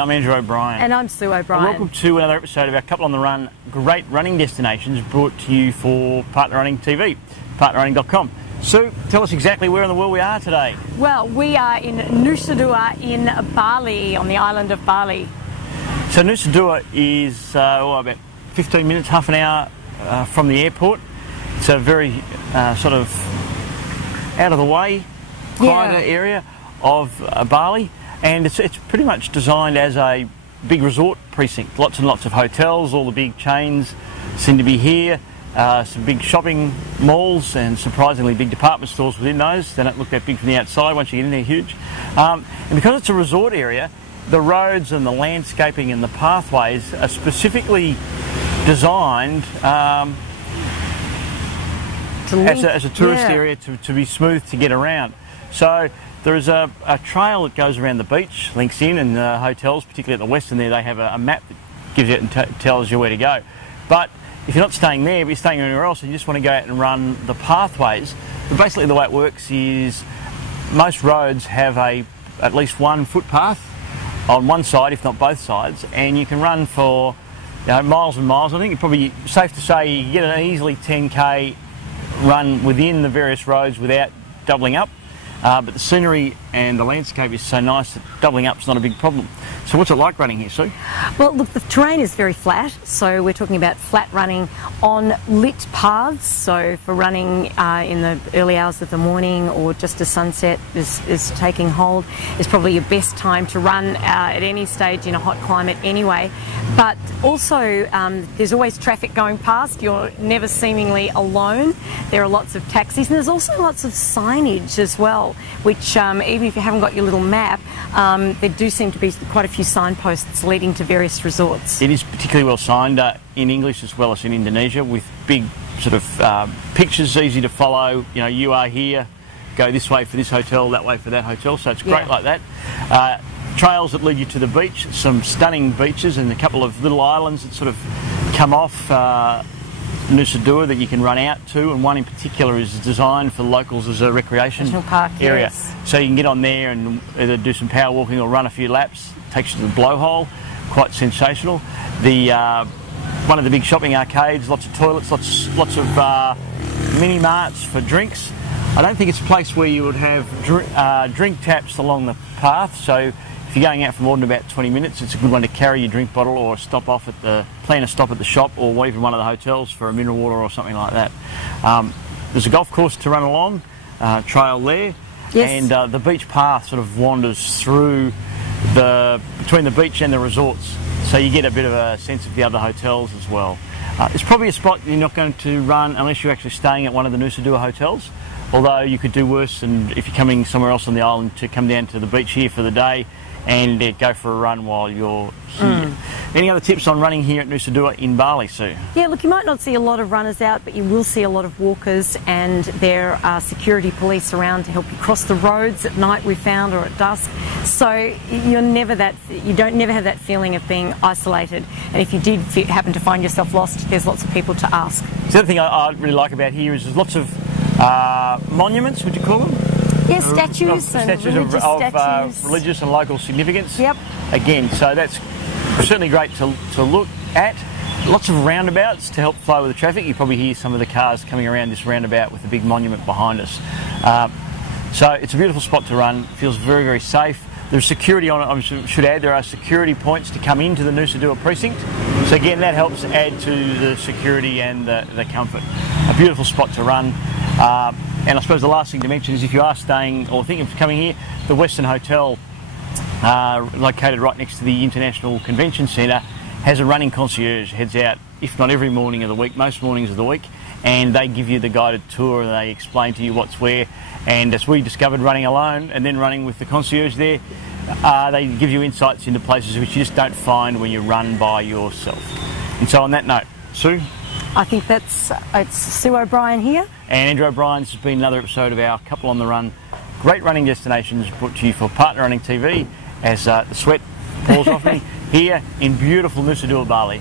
I'm Andrew O'Brien. And I'm Sue O'Brien. Welcome to another episode of our Couple on the Run Great Running Destinations, brought to you for Partner Running TV, partnerrunning.com. Sue, tell us exactly where in the world we are today. Well, we are in Nusa in Bali, on the island of Bali. So Nusa is about 15 minutes, half an hour from the airport. It's a very sort of out of the way, quieter area of Bali, and it's pretty much designed as a big resort precinct. Lots and lots of hotels, all the big chains seem to be here. Some big shopping malls and surprisingly big department stores within those. They don't look that big from the outside. Once you get in there, huge. And because it's a resort area, the roads and the landscaping and the pathways are specifically designed as a tourist area to be smooth to get around. So there is a trail that goes around the beach, links in, and the hotels, particularly at the western there, they have a map that gives you and tells you where to go. But if you're not staying there, but you're staying anywhere else and you just want to go out and run the pathways, but basically the way it works is most roads have at least one footpath on one side, if not both sides, and you can run for miles and miles. I think it's probably safe to say you get an easily 10k run within the various roads without doubling up. But the scenery and the landscape is so nice that doubling up is not a big problem. So what's it like running here, Sue? Well, look, the terrain is very flat, so we're talking about flat running on lit paths. So for running in the early hours of the morning or just as sunset is taking hold, is probably your best time to run at any stage in a hot climate anyway. But also there's always traffic going past. You're never seemingly alone. There are lots of taxis, and there's also lots of signage as well, which even if you haven't got your little map, there do seem to be quite a few signposts leading to various resorts. It is particularly well signed in English as well as in Indonesia, with big sort of pictures, easy to follow. You know, you are here, go this way for this hotel, that way for that hotel, so it's great like that. Trails that lead you to the beach, some stunning beaches and a couple of little islands that sort of come off Nusa that you can run out to, and one in particular is designed for locals as a recreation park area. Yes. So you can get on there and either do some power walking or run a few laps. It takes you to the blowhole, quite sensational. The one of the big shopping arcades, lots of toilets, lots of mini marts for drinks. I don't think it's a place where you would have drink taps along the path. So if you're going out for more than about 20 minutes, it's a good one to carry your drink bottle or plan a stop at the shop or even one of the hotels for a mineral water or something like that. There's a golf course to run along, trail there, and the beach path sort of wanders through between the beach and the resorts, so you get a bit of a sense of the other hotels as well. It's probably a spot you're not going to run unless you're actually staying at one of the Nusa hotels, although you could do worse, and if you're coming somewhere else on the island, to come down to the beach here for the day and go for a run while you're here. Any other tips on running here at Nusa in Bali, Sue? Yeah, look, you might not see a lot of runners out, but you will see a lot of walkers, and there are security police around to help you cross the roads at night, we found, or at dusk. So you don't never have that feeling of being isolated. And if you did happen to find yourself lost, there's lots of people to ask. The other thing I really like about here is there's lots of monuments, would you call them? Yes, statues of religious and local significance. Yep. Again, so that's certainly great to look at. Lots of roundabouts to help flow with the traffic. You probably hear some of the cars coming around this roundabout with the big monument behind us. So it's a beautiful spot to run. Feels very, very safe. There's security on it. I should add, there are security points to come into the Nusa precinct. So again, that helps add to the security and the comfort. A beautiful spot to run. And I suppose the last thing to mention is if you are staying or thinking of coming here, the Western Hotel, located right next to the International Convention Centre, has a running concierge, heads out, if not every morning of the week, most mornings of the week, and they give you the guided tour and they explain to you what's where. And as we discovered running alone and then running with the concierge there, they give you insights into places which you just don't find when you run by yourself. And so on that note, Sue? I think it's Sue O'Brien here. And Andrew O'Brien. This has been another episode of our Couple on the Run Great Running Destinations, brought to you for Partner Running TV, as the sweat pours off me here in beautiful Nusa Bali.